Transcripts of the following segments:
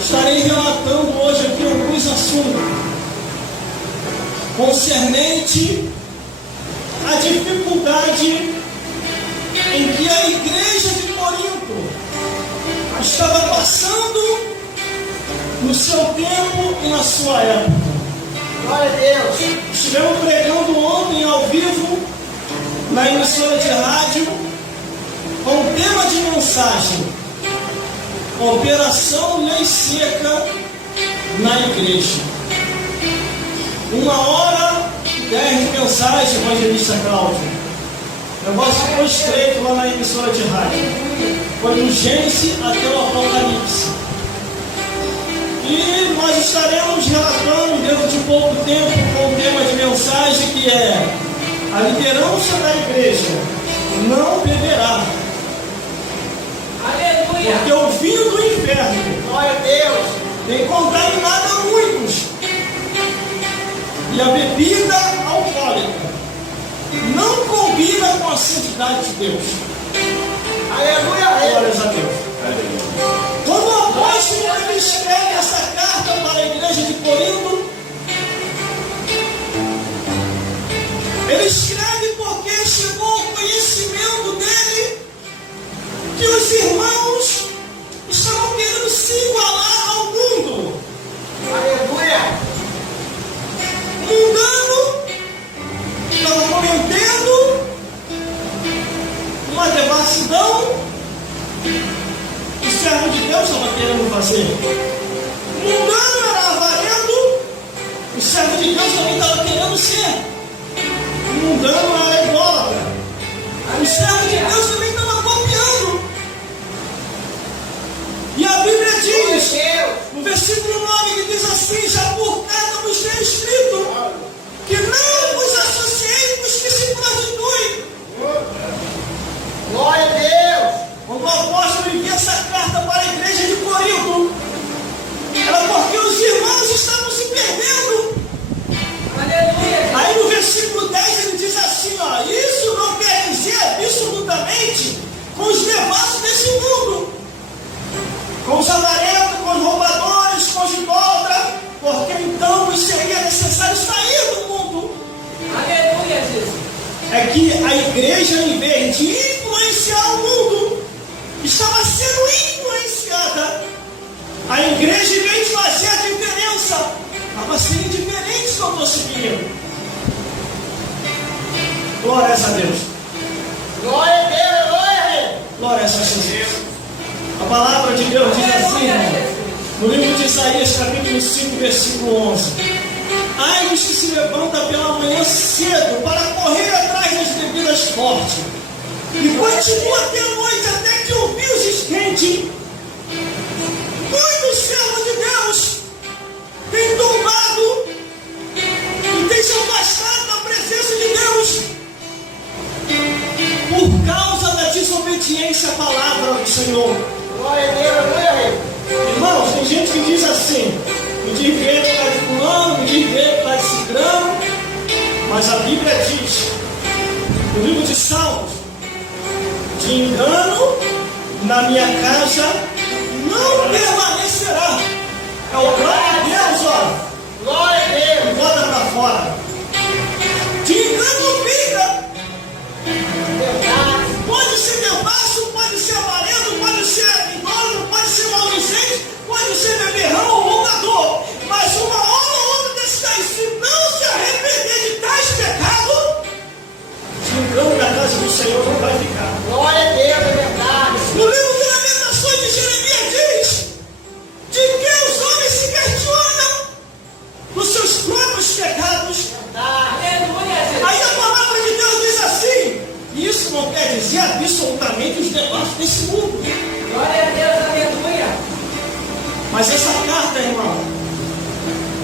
Estarei relatando hoje aqui alguns assuntos concernente à dificuldade em que a igreja de Corinto estava passando no seu tempo e na sua época. Glória a Deus. Estivemos pregando ontem ao vivo na emissora de rádio com o tema de mensagem: Operação Lei Seca na Igreja. 1h10 de mensagem, evangelista Cláudio. O negócio ficou estreito lá na emissora de rádio. Foi do Gênesis até o Apocalipse. E nós estaremos relatando dentro de pouco tempo com o tema de mensagem que é: a liderança da igreja não beberá. Aleluia. Porque o vinho do inferno, Glória a Deus, tem contaminado a muitos. E a bebida alcoólica não combina com a santidade de Deus. aleluia, Glórias a Deus. Quando o apóstolo ele escreve essa carta para a igreja de Corinto, ele escreve porque chegou ao conhecimento dele que os irmãos estavam querendo se igualar ao mundo. aleluia, Mundano, estava cometendo uma devassidão que o servo de Deus estava querendo fazer. Mundano era avarento, o servo de Deus também estava querendo ser. Mundano era idólatra, o servo de Deus também estava copiando. E a Bíblia diz, no versículo 9, que diz assim: já por carta vos tenho escrito que não vos associei com os que se prostituem. glória a Deus, Quando o apóstolo envia essa carta para a igreja de Corinto, era porque os irmãos estavam se perdendo. aleluia, Aí no versículo 10 ele diz assim, ó: isso não quer dizer absolutamente com os devassos desse mundo, com os avarentos, com os roubadores, com os idólatras, porque então nos seria necessário sair do mundo. aleluia, Jesus, É que a igreja, em vez de influenciar o mundo, estava sendo influenciada. A igreja, em vez de fazer a diferença, estava sendo indiferente que eu estou seguindo. Glórias a Deus. glória a Deus, glória a Deus, Glórias a Jesus. A palavra de Deus diz assim, no livro de Isaías, capítulo 5, versículo 11: ai dos que se levantam pela manhã cedo para correr atrás das bebidas fortes e continua até a noite até que o vinho se esquente. Muitos servos de Deus têm tombado e têm se afastado da presença de Deus por causa da desobediência à palavra do Senhor. glória a Deus, glória a Deus, Irmãos, tem gente que diz assim: me diz ver por causa de fulano, me diz ver por causa de ciclano. Mas a Bíblia diz, no livro de Salmos: de engano na minha casa não permanecerá. É o próprio Deus, ó, glória a Deus, bota para fora. De engano fica. verdade, Pode ser devasso, pode ser avarento, pode ser idólatra, pode ser maldicente, pode ser beberrão ou roubador. Mas uma hora ou outra desses daí, se não se arrepender de tais pecados, de engano na casa do Senhor não vai ficar. glória a Deus, é verdade, No livro de Lamentações de Jeremias diz de que os homens se questionam dos seus próprios pecados. aleluia, Jesus, Aí a palavra de Deus diz assim: isso não quer dizer absolutamente os negócios desse mundo. glória a Deus, aleluia, Mas essa carta, irmão,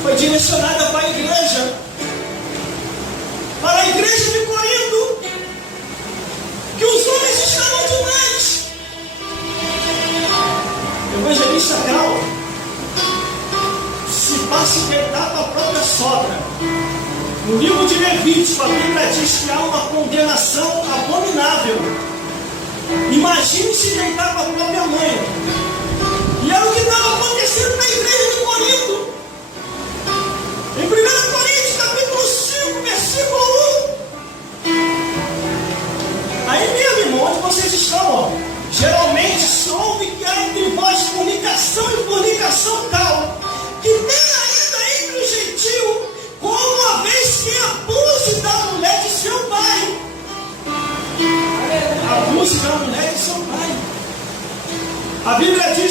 foi direcionada para a igreja de Corinto, que os homens estavam demais. Evangelista Grau se passa a deitar para a própria sogra. No livro de Levítico, a Bíblia diz que há uma condenação abominável. Imagine se deitar com a própria mãe. E era o que estava acontecendo na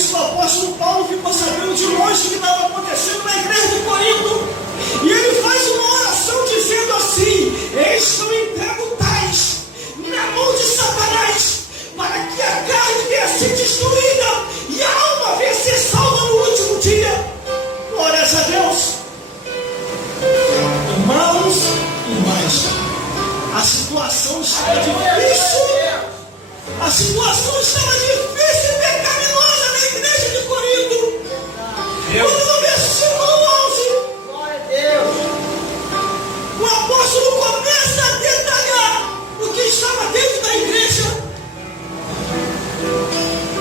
isso, o apóstolo Paulo ficou sabendo de longe o que estava acontecendo na igreja de Corinto. E ele faz uma oração dizendo assim: eis que eu entrego tais na mão de Satanás, para que a carne venha ser destruída e a alma venha ser salva no último dia. Glórias a Deus. Irmãos e irmãs, a situação estava difícil. A situação estava difícil e pecaminosa na igreja de Corinto. Quando no versículo 11, Glória a Deus. o apóstolo começa a detalhar o que estava dentro da igreja.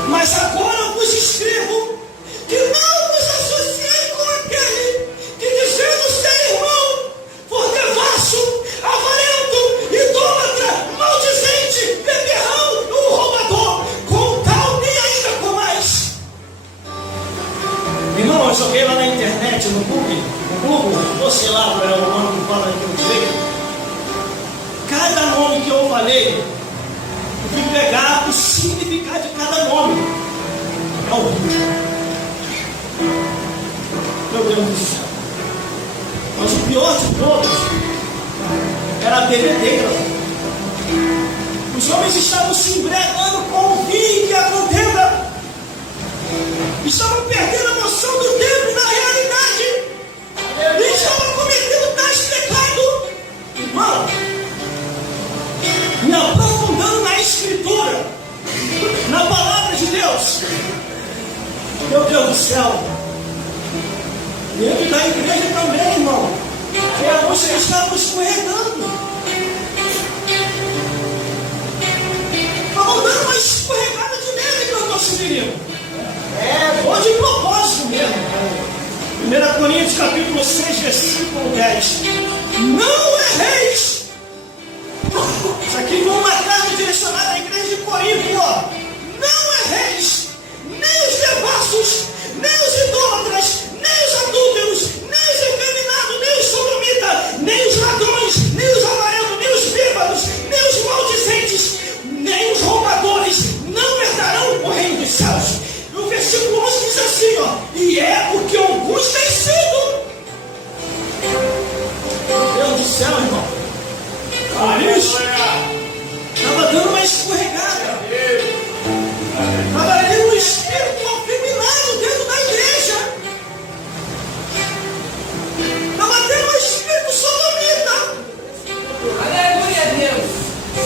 Mas agora vos escrevo que não vos associei com aquele que, dizendo ser irmão, for devasso, avarento, idólatra, maldizente, beberrão ou roubador, com tal nem ainda comais. Irmão, eu joguei lá na internet, no Google, ou sei lá qual é o nome que fala aqui no direito. Cada nome que eu falei, eu fui pegar o significado de cada nome. É horrível. Meu Deus do céu. Mas o pior de todos era a bebedeira. Os homens estavam se embriagando com o vinho e a contenda. Estavam perdendo a noção do tempo e da realidade. E estavam cometendo tais pecados. Irmão, me aprofundando na Escritura, na palavra de Deus. Meu Deus do céu. Dentro da igreja também, irmão. Alguns estavam escorregando. Estavam dando uma escorregada de neve para o nosso menino. Ou de propósito mesmo. 1 Coríntios capítulo 6, versículo 10. Não erreis. Isso aqui foi uma carta direcionada à igreja de Corinto, ó. Não erreis, nem os devassos, nem os idólatras, nem os adúlteros, nem os efeminados, nem os sodomitas, nem os ladrões, nem os avarentos, nem os bêbados, nem os maldizentes, nem os roubadores não herdarão o reino dos céus. E o versículo 11 diz assim, ó: e é o que alguns têm sido. Meu Deus do céu, irmão. Estava dando uma escorregada. Estava tendo um espírito afeminado dentro da igreja. Estava tendo um espírito sodomita. Aleluia a Deus.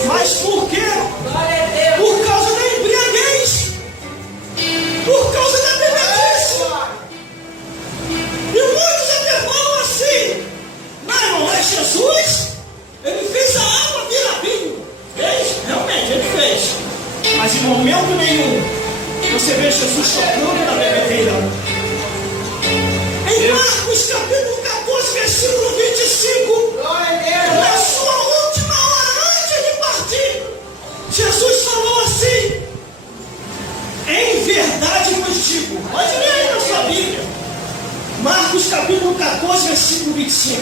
Mas por quê? Glória a Deus. Por causa da embriaguez. Por causa da bebedice. E muitos até falam assim: não é Jesus? Ele fez a água virar vinho. Fez? Realmente, ele fez. Mas em momento nenhum você vê Jesus tocando na bebedeira. Em Marcos capítulo 14, versículo 25, Glória a Deus. na sua última hora antes de partir, Jesus falou assim: em verdade vos digo. Pode ler aí na sua Bíblia. Marcos capítulo 14, versículo 25.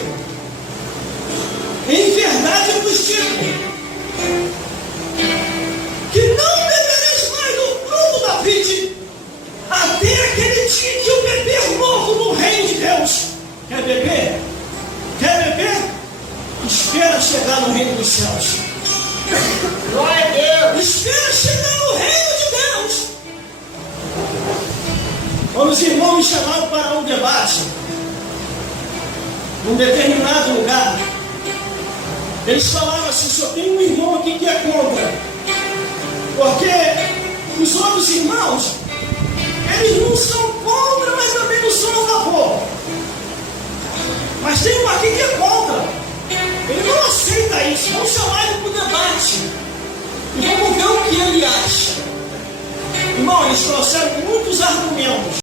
Em verdade eu vos digo que não bebereis mais do fruto da vide, até aquele dia que o beber novo no reino de Deus. Quer beber? Quer beber? Espera chegar no reino dos céus. Glória a Deus. Espera chegar no reino de Deus. Quando os irmãos me chamaram para um debate num determinado lugar, eles falaram assim: só tem um irmão aqui que é contra, porque os outros irmãos, eles não são contra, mas também não são a favor. Mas tem um aqui que é contra. Ele não aceita isso. Vamos chamar ele para o debate e vamos ver o que ele acha. Irmão, eles trouxeram muitos argumentos.